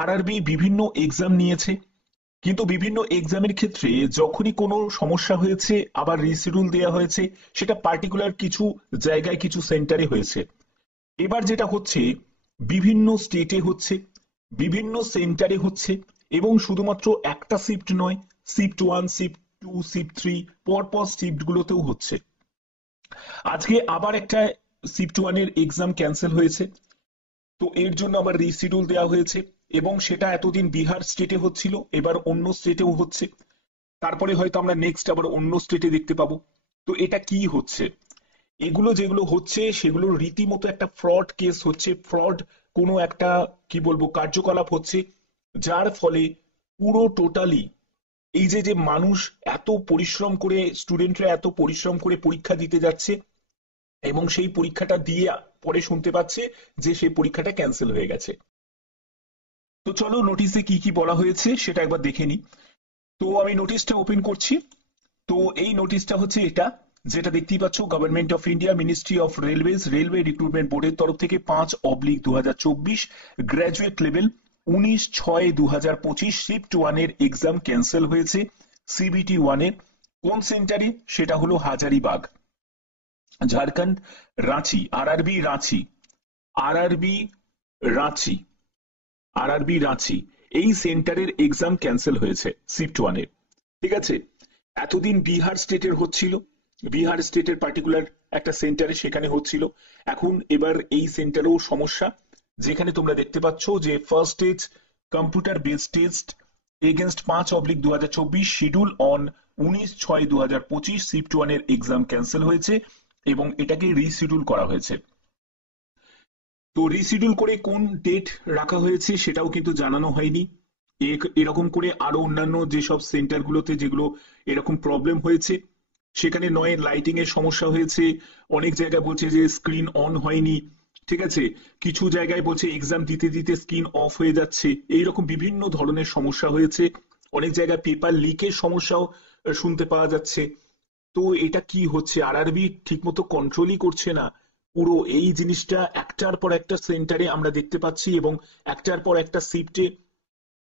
RRB বিভিন্ন exam নিয়েছে, কিন্তু বিভিন্ন এক্সামের ক্ষেত্রে যখনই কোনো সমস্যা হয়েছে আবার রিশিডিউল দেওয়া হয়েছে, সেটা পার্টিকুলার কিছু জায়গায় কিছু সেন্টারে হয়েছে। এবার যেটা হচ্ছে, বিভিন্ন স্টেটে হচ্ছে, বিভিন্ন সেন্টারে হচ্ছে, এবং শুধুমাত্র একটা শিফট নয়, শিফট 1, শিফট 2, শিফট 3, পরপর শিফট গুলোতেও হচ্ছে। আজকে আবার একটা শিফট 1 এর এক্সাম ক্যান্সেল হয়েছে, তো এর জন্য আবার রিশিডিউল দেওয়া হয়েছে, এবং সেটা এতদিন বিহার স্টেটে হচ্ছিল, এবার অন্য স্টেটেও হচ্ছে। তারপরে হয়তো আমরা নেক্সট আবার অন্য স্টেটে দেখতে পাবো। তো এটা কি হচ্ছে? এগুলো যেগুলো হচ্ছে সেগুলো রীতিমতো একটা ফ্রড কেস হচ্ছে, ফ্রড কোনো একটা কি বলবো কার্যকলাপ হচ্ছে, যার ফলে পুরো টোটালি এই যে যে মানুষ এত পরিশ্রম করে, স্টুডেন্টরা এত পরিশ্রম করে পরীক্ষা দিতে যাচ্ছে, এবং সেই পরীক্ষাটা দিয়ে পরে শুনতে পাচ্ছে যে সেই পরীক্ষাটা ক্যান্সেল হয়ে গেছে। তো চলো নোটিশে কি কি বলা হয়েছে সেটা একবার দেখে নিই। তো আমি নোটিশটা ওপেন করছি। তো এই নোটিশটা হচ্ছে এটা, যেটা দেখতেই পাচ্ছ, government of India, ministry of railways, railway recruitment বোর্ডের তরফ থেকে 5/2024 গ্র্যাজুয়েট লেভেল 19/6/2025 শিফট 1 এর এক্সাম ক্যান্সেল হয়েছে। সিবিটি 1 এর কোন সেন্টারে? সেটা হলো Hazaribagh, Jharkhand, Ranchi, RRB Ranchi, RRB Ranchi, RRB Ranchi, এই সেন্টারের এক্সাম ক্যান্সেল হয়েছে শিফট 1 এর। ঠিক আছে? এতদিন বিহার স্টেটের হচ্ছিল, বিহার স্টেটের পার্টিকুলার একটা সেন্টারে সেখানে হচ্ছিল, এখন এবার এই সেন্টারেও সমস্যা, যেখানে তোমরা দেখতে পাচ্ছ যে first stage computer based test against 5/2024 schedule on 19/6/2025 shift 1 এর এক্সাম ক্যান্সেল হয়েছে, এবং এটাকে রিশিডিউল করা হয়েছে। তো রিশিডিউল করে কোন ডেট রাখা হয়েছে সেটাও কিন্তু জানানো হয়নি। এরকম করে আরো অন্যান্য যেসব সেন্টারগুলোতে যেগুলো এরকম প্রবলেম হয়েছে, সেখানে নয় লাইটিং এর সমস্যা হয়েছে, অনেক জায়গায় বলছে যে স্ক্রিন অন হয়নি, ঠিক আছে, কিছু জায়গায় বলছে এক্সাম দিতে দিতে স্ক্রিন অফ হয়ে যাচ্ছে, এইরকম বিভিন্ন ধরনের সমস্যা হয়েছে। অনেক জায়গায় পেপার লিকের সমস্যাও শুনতে পাওয়া যাচ্ছে। তো এটা কি হচ্ছে? আরআরবি ঠিকমতো কন্ট্রোলই করছে না। পুরো এই জিনিসটা একটার পর একটা সেন্টারে আমরা দেখতে পাচ্ছি, এবং একটার পর একটা শিফটে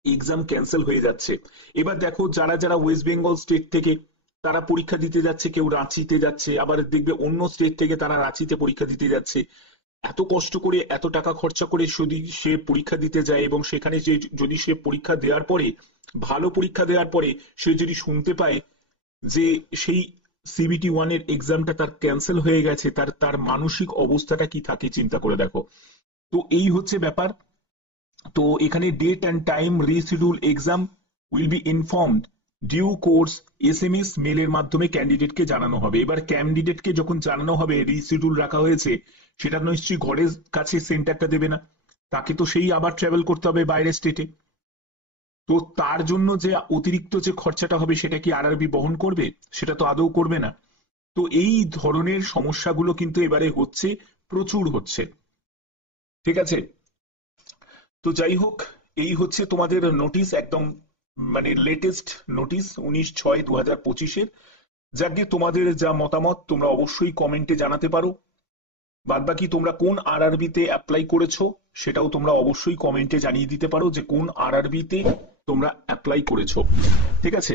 এক্সাম ক্যান্সেল হয়ে যাচ্ছে। এবার দেখো, যারা যারা ওয়েস্ট বেঙ্গল স্টেট থেকে তারা পরীক্ষা দিতে যাচ্ছে, কেউ রাঁচিতে যাচ্ছে, আবার দেখবে অন্য স্টেট থেকে তারা রাঁচিতে পরীক্ষা দিতে যাচ্ছে। এত কষ্ট করে, এত টাকা খরচা করে যদি সে পরীক্ষা দিতে যায়, এবং সেখানে যে যদি সে পরীক্ষা দেওয়ার পরে, ভালো পরীক্ষা দেওয়ার পরে সে যদি শুনতে পায় যে সেই সিবিটি 1 এর এক্সামটা তার ক্যান্সেল হয়ে গেছে, তার তার মানসিক অবস্থাটা কি থাকে চিন্তা করে দেখো। তো এই হচ্ছে ব্যাপার। তো এখানে date and time reschedule exam will be informed due course, SMS মেলের মাধ্যমে ক্যান্ডিডেটকে জানানো হবে। এবার ক্যান্ডিডেটকে যখন জানানো হবে রিশিডিউল রাখা হয়েছে, সেটা নিশ্চয়ই ঘরের কাছে সেন্টারটা দেবে না, তাকে তো সেই আবার ট্রাভেল করতে হবে বাইরের স্টেটে। তো তার জন্য যে অতিরিক্ত যে খরচাটা হবে সেটা কি আরআরবি বহন করবে? সেটা তো আদৌ করবে না। তো এই ধরনের সমস্যাগুলো কিন্তু এবারে হচ্ছে, প্রচুর হচ্ছে। ঠিক আছে? তো যাই হোক, এই হচ্ছে তোমাদের নোটিশ, একদম মানে লেটেস্ট নোটিশ 19/6/2025-এর। যাকে তোমাদের যা মতামত তোমরা অবশ্যই কমেন্টে জানাতে পারো। বাদবাকি তোমরা কোন আরআরবি তে অ্যাপ্লাই করেছো সেটাও তোমরা অবশ্যই কমেন্টে জানিয়ে দিতে পারো, যে কোন আরআরবি তে তোমরা অ্যাপ্লাই করেছো। ঠিক আছে?